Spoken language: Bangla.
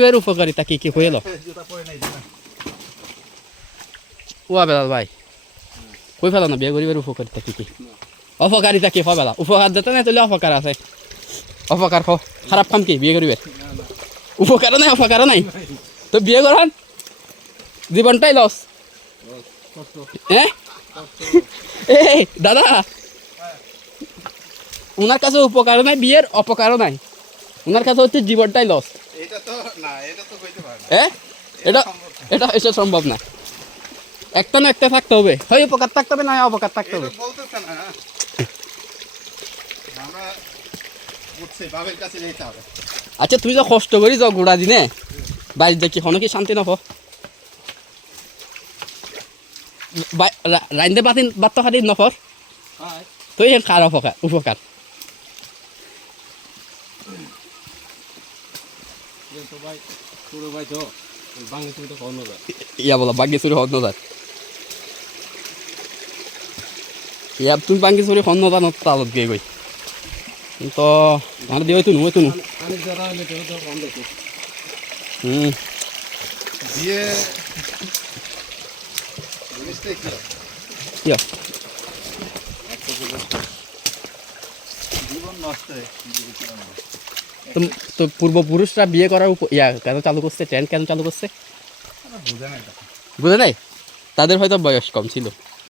এর উপকারিতা কি কি হইল ওয়া বেলাল ভাই কই ফেলা না বিয়ে গরিবের উপকারিতা কি কি অপকারিতা কি ফেলা উপকার দিতে না তাহলে অপকার আছে অপকার খারাপ কাম কি বিয়ে গরিবের উপকার নাই অপকার নাই তো বিয়ে করান জীবনটাই লস হ্যাঁ এই দাদা ওনার কাছে উপকার নাই বিয়ের অপকারও নাই ওনার কাছে হচ্ছে জীবনটাই লস এটা এটা এসে সম্ভব না একটা না একটা থাকতে হবে হয় উপকার থাকতে হবে না অপকার থাকতে হবে আচ্ছা তুই যা কষ্ট করি যাও গোড়া দিনে বাড়ির দেখি হন কি শান্তি নখ রাইন্দে বাতিন বাত্ত খালি নফর তুই কার উপকার উপকার ইয়া বলা বাগেশ্বরী হন্নদার ইয়া তুমি বাগেশ্বরী হন্নদার তালত গিয়ে গই তো আমার দিয়ে হয়তো হয়তো দিয়ে জীবন নষ্ট তো পূর্বপুরুষরা বিয়ে করার ইয়া কেন চালু করছে ট্রেন্ড কেন চালু করছে বুঝে নাই তাদের হয়তো বয়স কম ছিল